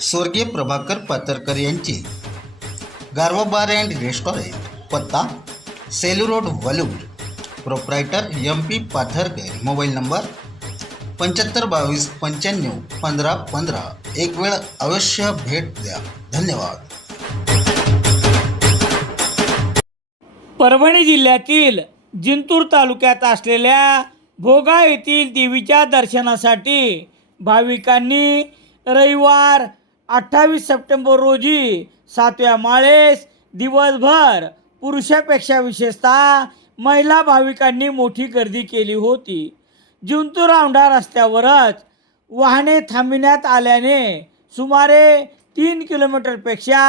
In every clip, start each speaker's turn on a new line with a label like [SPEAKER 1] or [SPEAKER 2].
[SPEAKER 1] स्वर्गीय प्रभाकर पातरकर यांची. गारवा बार अँड रेस्टॉरंट पत्ता Selu road Walur. Proprietor M P Patharkar mobile number पंच्याहत्तर बावीस पंच्याण्णव पंधरा पंधरा. एक वेळ अवश्य भेट द्या. धन्यवाद.
[SPEAKER 2] परभणी जिल्ह्यातील जिंतूर तालुक्यात असलेल्या भोगा येथील देवीच्या दर्शनासाठी भाविकांनी रविवार अठ्ठावीस सप्टेंबर रोजी सातव्या माळेस दिवसभर पुरुषापेक्षा विशेषतः महिला भाविकांनी मोठी गर्दी केली होती. जिंतूर औंढा रस्त्यावरच वाहने थांबविण्यात आल्याने सुमारे तीन किलोमीटरपेक्षा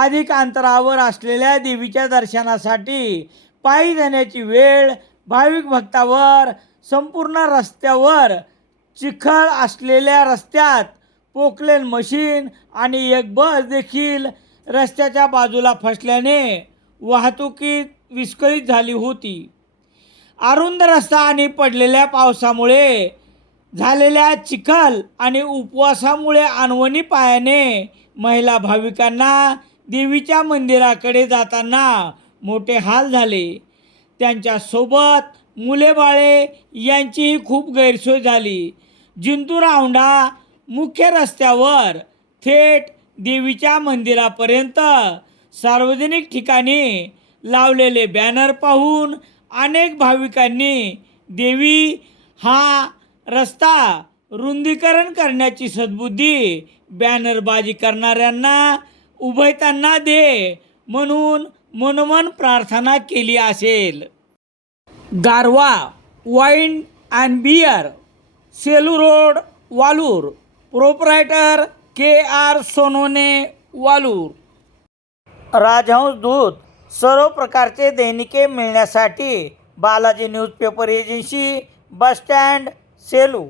[SPEAKER 2] अधिक अंतरावर असलेल्या देवीच्या दर्शनासाठी पायी जाण्याची वेळ भाविक भक्तावर संपूर्ण रस्त्यावर चिखल असलेल्या रस्त्यात पोकलेन मशीन आणि एक बस देखील रस्त्याच्या बाजूला फसल्याने वाहतुकीत विस्कळीत झाली होती. अरुंद रस्ता आणि पडलेल्या पावसामुळे झालेल्या चिखल आणि उपवासामुळे अनवणी पायाने महिला भाविकांना देवीच्या मंदिराकडे जाताना मोठे हाल झाले. त्यांच्यासोबत मुले बाळे यांचीही खूप गैरसोय झाली. जिंतूर औंढा मुख्य रस्त्यावर थेट देवीच्या मंदिरापर्यंत सार्वजनिक ठिकाणी लावलेले बॅनर पाहून अनेक भाविकांनी देवी हा रस्ता रुंदीकरण करण्याची सद्बुद्धी बॅनरबाजी करणाऱ्यांना उभयतांना दे म्हणून मनोमन प्रार्थना केली असेल. Garwa wine and beer Selu road Walur. Proprietor K R Sonone Walur. Rajhans दूत सर्व प्रकारचे दैनिके मिळण्यासाठी Balaji newspaper agency bus stand Selu.